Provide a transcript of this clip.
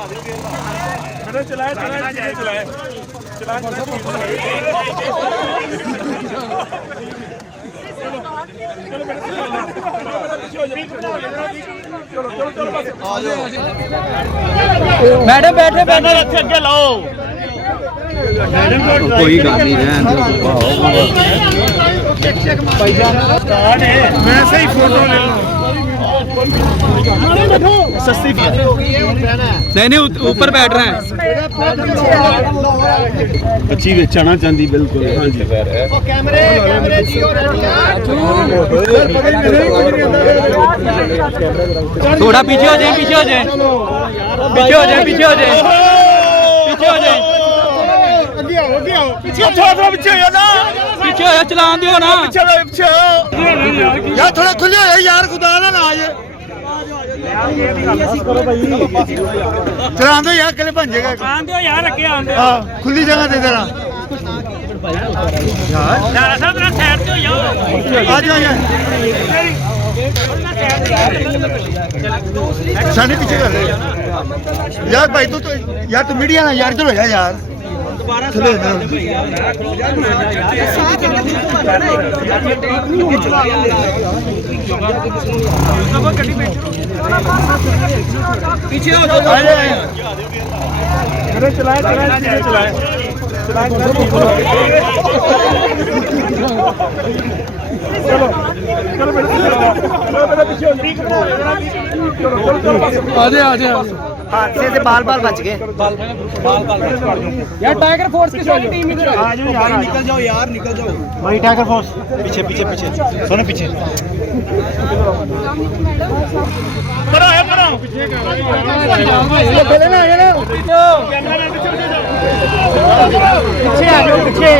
चलाए चलाए चलाए मैडम बैठे बैठे अगे लाओ कोई गल नहीं वैसे ही फोटो ले लो सस्ती नहीं ऊपर बैठ रहे हैं अच्छी बेचना चाहती बिल्कुल हाँ जी थोड़ा पीछे हो जाए पीछे हो जाए पीछे हो जाए पीछे हो जाए पीछे हो जाए पीछे पीछे पीछे हो चलान दियो ना यार थोड़ा खुले हो यार खुदा ना आ जाए चला दो यार कल बन जाएगा यार अगे आंदे हाँ खुली जगह दे देना यार साहब ना साइड ते हो जाओ आ जाओ साढ़े पीछे कर रहे यार भाई तो यार तू मीडिया ना यार चलो यार चलो पीछे हो चलाए चलाए चलाए चलो चलो आजे आजे हादसे से बाल बाल बच गए यार टाइगर फोर्स की सारी टीम इधर आ जाओ यार निकल जाओ यार निकल जाओ भाई टाइगर फोर्स पीछे पीछे पीछे सोने पीछे करो है करो पहले ना ये ना पीछे आ जाओ पीछे